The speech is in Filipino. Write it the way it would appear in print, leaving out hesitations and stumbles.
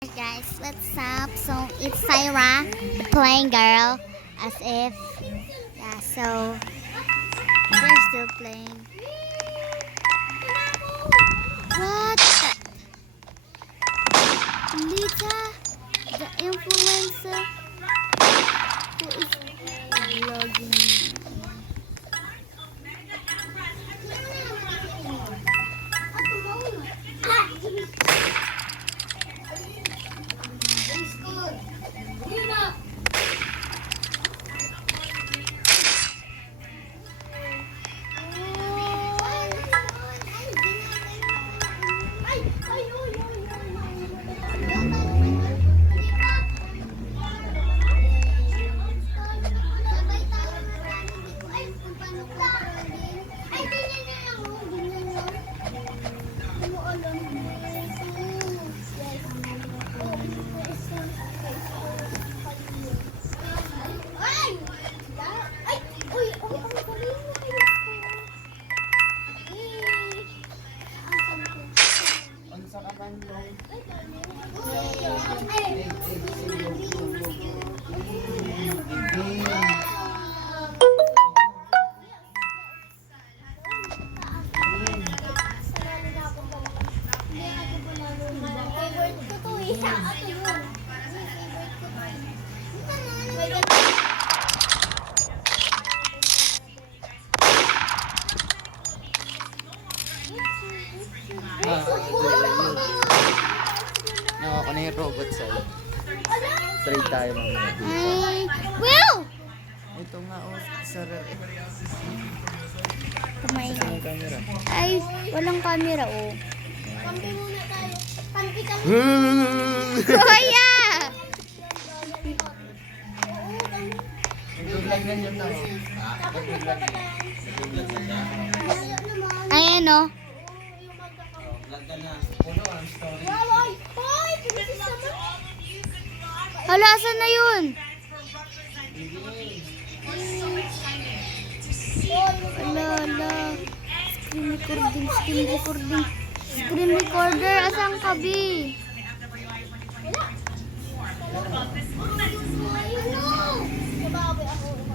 Hey guys, what's up? So it's Syra, the playing girl, as if yeah. So they're still playing. What? Lita, the influencer who is vlogging. Ako na yung robot sa'yo. Try tayo mamaya dito. Ay, Will! Ito nga sarap eh. Kumain. Saan yung camera? Ay, walang camera oh. Kampi muna tayo. Kampi kami. Kuya! Nag-vlog na yun na ako. Ayan oh. Wow, hoy! Pinisis naman. Hala, asan na yun? Hala. Screen recording. Screen recorder, asan ka, Bi? Ayun no! Nabawi ako.